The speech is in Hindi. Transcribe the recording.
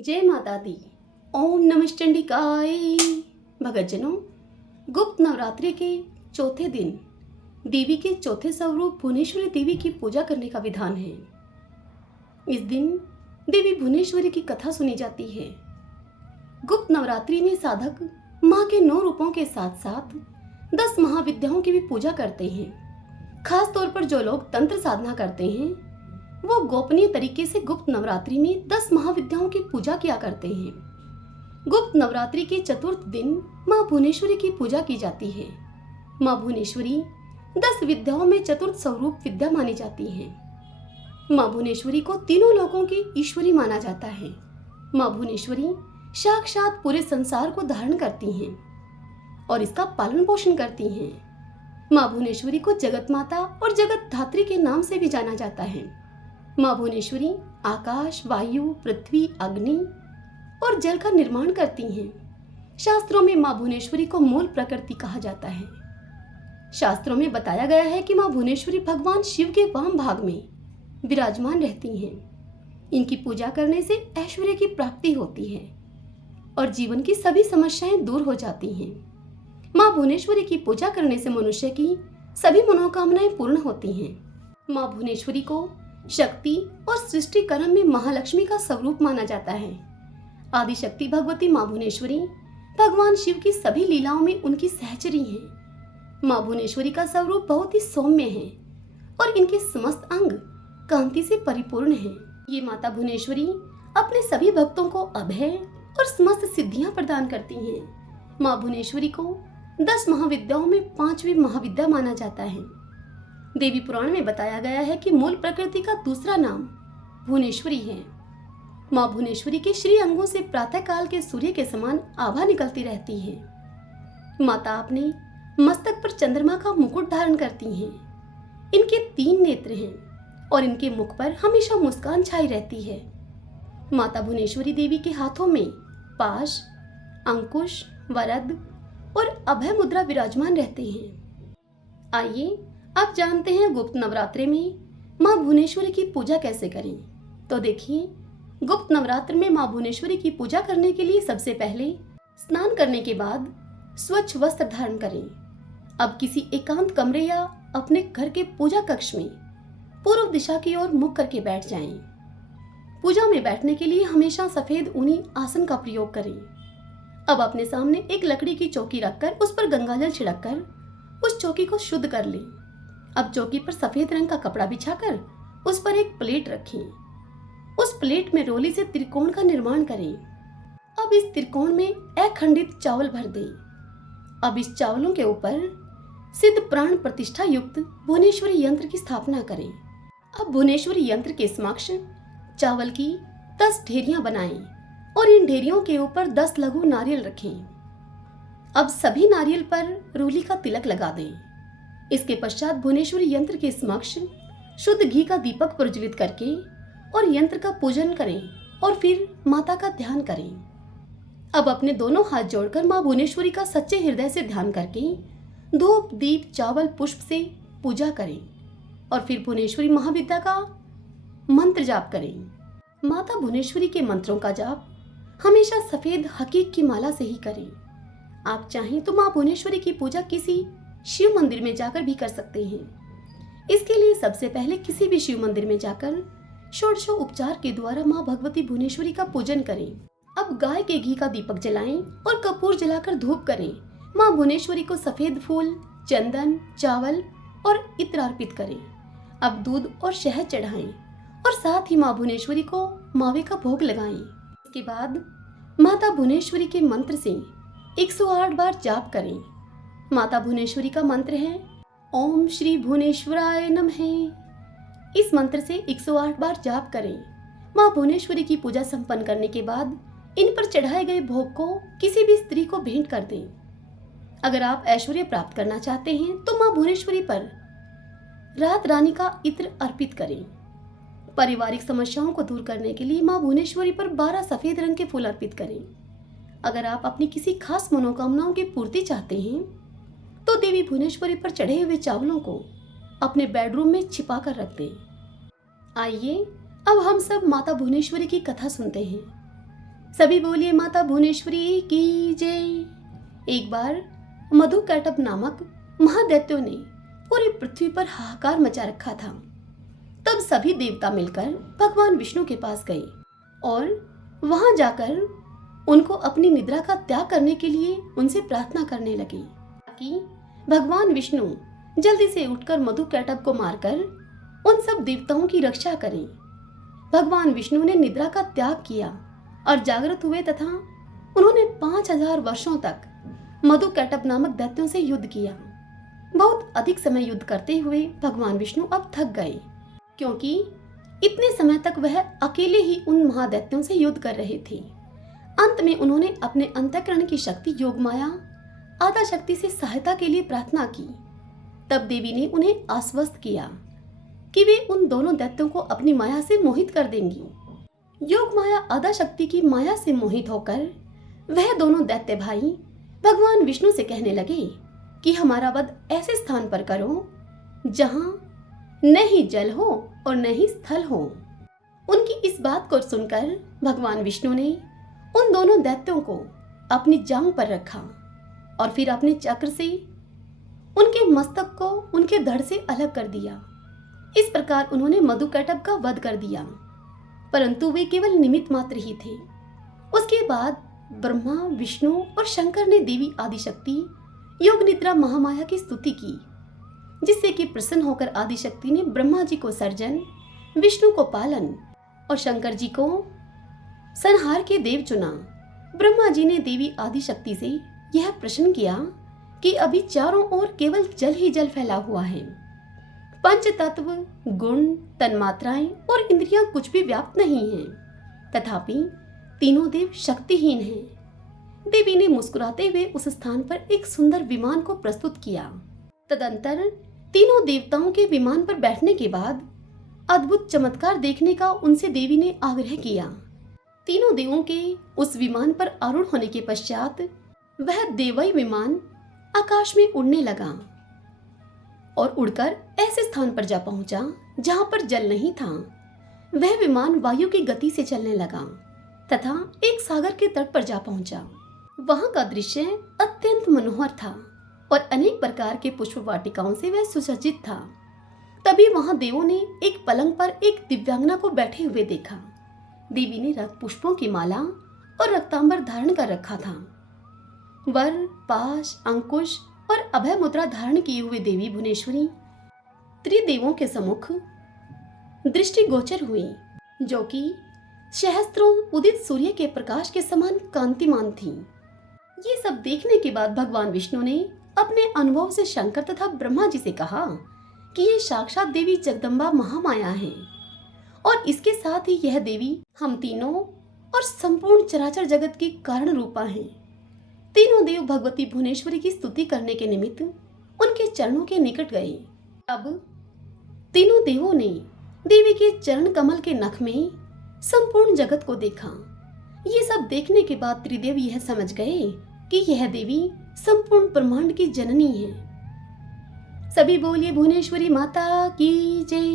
जय माता दी। ओम नमश्चंडिकाय। भगतजनों, गुप्त नवरात्रि के चौथे दिन देवी के चौथे स्वरूप भुवनेश्वरी देवी की पूजा करने का विधान है। इस दिन देवी भुवनेश्वरी की कथा सुनी जाती है। गुप्त नवरात्रि में साधक मां के 9 रूपों के साथ साथ 10 महाविद्याओं की भी पूजा करते हैं। खास तौर पर जो लोग तंत्र साधना करते हैं वो गोपनीय तरीके से गुप्त नवरात्रि में 10 महाविद्याओं की पूजा किया करते हैं। गुप्त नवरात्रि के चतुर्थ दिन मां भुवनेश्वरी की पूजा की जाती है। मां भुवनेश्वरी 10 विद्याओं में चतुर्थ स्वरूप विद्या मानी जाती है। मां भुवनेश्वरी को तीनों लोकों की ईश्वरी माना जाता है। मां भुवनेश्वरी साक्षात पूरे संसार को धारण करती हैं और इसका पालन पोषण करती हैं। मां भुवनेश्वरी को जगत माता और जगत धात्री के नाम से भी जाना जाता है। मां भुवनेश्वरी आकाश, वायु, पृथ्वी, अग्नि और जल का निर्माण करती हैं। शास्त्रों में मां भुवनेश्वरी को मूल प्रकृति कहा जाता है। शास्त्रों में बताया गया है कि मां भुवनेश्वरी भगवान शिव के वाम भाग में विराजमान रहती हैं। इनकी पूजा करने से ऐश्वर्य की प्राप्ति होती है और जीवन की सभी समस्याएं दूर हो जाती हैं। मां भुवनेश्वरी की पूजा करने से मनुष्य की सभी मनोकामनाएं पूर्ण होती हैं। मां भुवनेश्वरी को शक्ति और सृष्टि कर्म में महालक्ष्मी का स्वरूप माना जाता है। आदि शक्ति भगवती मां भुवनेश्वरी भगवान शिव की सभी लीलाओं में उनकी सहचरी हैं। मां भुवनेश्वरी का स्वरूप बहुत ही सौम्य है और इनके समस्त अंग कांति से परिपूर्ण हैं। ये माता भुवनेश्वरी अपने सभी भक्तों को अभय और समस्त सिद्धियां प्रदान करती हैं। मां भुवनेश्वरी को 10 महाविद्याओं में 5वीं महाविद्या माना जाता है। देवी पुराण में बताया गया है कि मूल प्रकृति का दूसरा नाम भुवनेश्वरी है। मां भुवनेश्वरी के श्री अंगों से प्रातः काल के सूर्य के समान आभा निकलती रहती है। माता अपने मस्तक पर चंद्रमा का मुकुट धारण करती हैं। इनके 3 नेत्र हैं और इनके मुख पर हमेशा मुस्कान छाई रहती है। माता भुवनेश्वरी देवी के हाथों में पाश, अंकुश, वरद और अभय मुद्रा विराजमान रहते हैं। आइए अब जानते हैं गुप्त नवरात्रि में मां भुवनेश्वरी की पूजा कैसे करें। तो देखिए, गुप्त नवरात्र में मां भुवनेश्वरी की पूजा करने के लिए सबसे पहले स्नान करने के बाद स्वच्छ वस्त्र धारण करें। अब किसी एकांत कमरे या अपने घर के पूजा कक्ष में पूर्व दिशा की ओर मुख करके बैठ जाएं। पूजा में बैठने के लिए हमेशा सफेद ऊनी आसन का प्रयोग करें। अब अपने सामने एक लकड़ी की चौकी रखकर उस पर गंगाजल छिड़ककर उस चौकी को शुद्ध कर लें। अब चौकी पर सफेद रंग का कपड़ा बिछाकर उस पर एक प्लेट रखें। उस प्लेट में रोली से त्रिकोण का निर्माण करें। अब इस त्रिकोण में अखंडित चावल भर दें। अब इस चावलों के ऊपर सिद्ध प्राण प्रतिष्ठा युक्त भुवनेश्वरी यंत्र की स्थापना करें। अब भुवनेश्वरी यंत्र के समक्ष चावल की 10 ढेरियां बनाएं और इन ढेरियों के ऊपर 10 लघु नारियल रखें। अब सभी नारियल पर रोली का तिलक लगा दें। इसके पश्चात भुवनेश्वरी यंत्र के समक्ष शुद्ध घी का दीपक प्रज्वलित करके और यंत्र का पूजन करें और फिर माता का ध्यान करें। अब अपने दोनों हाथ जोड़कर मां भुवनेश्वरी का सच्चे हृदय से ध्यान करके धूप, दीप, चावल, पुष्प से पूजा करें और फिर भुवनेश्वरी महाविद्या का मंत्र जाप करें। माता भुवनेश्वरी के मंत्रों का जाप हमेशा सफेद हकीक की माला से ही करें। आप चाहें तो मां भुवनेश्वरी की पूजा किसी शिव मंदिर में जाकर भी कर सकते हैं। इसके लिए सबसे पहले किसी भी शिव मंदिर में जाकर षोडशोपचार के द्वारा मां भगवती भुवनेश्वरी का पूजन करें। अब गाय के घी का दीपक जलाएं और कपूर जलाकर धूप करें। मां भुवनेश्वरी को सफेद फूल, चंदन, चावल और इत्र अर्पित करें। अब दूध और शहद चढ़ाएं और साथ ही मां भुवनेश्वरी को मावे का भोग लगाएं। इसके बाद माता भुवनेश्वरी के मंत्र से 108 बार जाप करें। माता भुवनेश्वरी का मंत्र है ओम श्री भुवनेश्वराय नमः। इस मंत्र से 108 बार जाप करें। मां भुवनेश्वरी की पूजा संपन्न करने के बाद इन पर चढ़ाए गए भोग को किसी भी स्त्री को भेंट कर दें। अगर आप ऐश्वर्य प्राप्त करना चाहते हैं तो मां भुवनेश्वरी पर रात रानी का इत्र अर्पित करें। पारिवारिक समस्याओं को दूर करने के लिए मां भुवनेश्वरी पर 12 सफेद रंग के फूल अर्पित करें। अगर आप अपनी किसी खास मनोकामनाओं की पूर्ति चाहते हैं तो देवी भुवनेश्वरी पर चढ़े हुए चावलों को अपने बेडरूम में छिपा कर रख दें। आइए अब हम सब माता भुवनेश्वरी की कथा सुनते हैं। सभी बोलिए माता भुवनेश्वरी की जय। एक बार मधुकैटभ नामक महादैत्यों ने पूरी पृथ्वी पर हाहाकार मचा रखा था। तब सभी देवता मिलकर भगवान विष्णु के पास गए और वहां जाकर उनको अपनी निद्रा का त्याग करने के लिए उनसे प्रार्थना करने लगे ताकि भगवान विष्णु जल्दी से उठकर मधुकैटभ को मारकर उन सब देवताओं की रक्षा करें। भगवान विष्णु ने निद्रा का त्याग किया और जागृत हुए तथा उन्होंने 5000 वर्षों तक मधुकैटभ नामक दैत्यों से युद्ध किया। बहुत अधिक समय युद्ध करते हुए भगवान विष्णु अब थक गए, क्योंकि इतने समय तक वह अकेले ही उन महादैत्यों से युद्ध कर रहे थे। अंत में उन्होंने अपने अंतःकरण की शक्ति योगमाया आदा शक्ति से सहायता के लिए प्रार्थना की। तब देवी ने उन्हें आश्वस्त किया कि वे उन दोनों दैत्यों को अपनी माया से मोहित कर देंगी। योग माया आदा शक्ति की माया से मोहित होकर वह दोनों दैत्य भाई भगवान विष्णु से कहने लगे कि हमारा वध ऐसे स्थान पर करो जहां न ही जल हो और न ही स्थल हो। उनकी इस बात को सुनकर भगवान विष्णु ने उन दोनों दैत्यों को अपनी जांघ पर रखा और फिर अपने चक्र से उनके मस्तक को उनके धड़ से अलग कर दिया। इस प्रकार उन्होंने मधुकैटभ का वध कर दिया, परंतु वे केवल निमित्त मात्र ही थे। उसके बाद ब्रह्मा, विष्णु और शंकर ने देवी आदिशक्ति योग निद्रा महामाया की स्तुति की, जिससे कि प्रसन्न होकर आदिशक्ति ने ब्रह्मा जी को सर्जन, विष्णु को पालन और शंकर जी को संहार के देव चुना। ब्रह्मा जी ने देवी आदिशक्ति से यह प्रश्न किया कि अभी चारों ओर केवल जल ही जल फैला हुआ है, पंच तत्व, गुण, तन्मात्राएं और इंद्रियां कुछ भी व्याप्त नहीं हैं, तथापि तीनों देव शक्तिहीन हैं। देवी ने मुस्कुराते हुए उस स्थान पर एक सुंदर विमान को प्रस्तुत किया। तदंतर तीनों देवताओं के विमान पर बैठने के बाद अद्भुत चमत्कार देखने का उनसे देवी ने आग्रह किया। तीनों देवों के उस विमान पर आरूढ़ होने के पश्चात वह देवई विमान आकाश में उड़ने लगा और उड़कर ऐसे स्थान पर जा पहुंचा जहां पर जल नहीं था। वह विमान वायु की गति से चलने लगा तथा एक सागर के तट पर जा पहुंचा। वहां का दृश्य अत्यंत मनोहर था और अनेक प्रकार के पुष्प वाटिकाओं से वह सुसज्जित था। तभी वहां देवों ने एक पलंग पर एक दिव्यांगना को बैठे हुए देखा। देवी ने रक्त पुष्पों की माला और रक्तांबर धारण कर रखा था। वर, पाश, अंकुश और अभय मुद्रा धारण किए हुए देवी भुवनेश्वरी त्रिदेवों के सम्मुख दृष्टिगोचर हुई, जो कि सहस्त्रों उदित सूर्य के प्रकाश के समान कांतिमान थी। ये सब देखने के बाद भगवान विष्णु ने अपने अनुभव से शंकर तथा ब्रह्मा जी से कहा कि ये साक्षात देवी जगदम्बा महामाया है और इसके साथ ही यह देवी हम तीनों और संपूर्ण चराचर जगत की कारण रूपा है। तीनों देव भगवती भुवनेश्वरी की स्तुति करने के निमित्त उनके चरणों के निकट गए। अब तीनों देवों ने देवी के चरण कमल के नख में संपूर्ण जगत को देखा। ये सब देखने के बाद त्रिदेव यह समझ गए कि यह देवी संपूर्ण ब्रह्मांड की जननी है। सभी बोलिए भुवनेश्वरी माता की जय।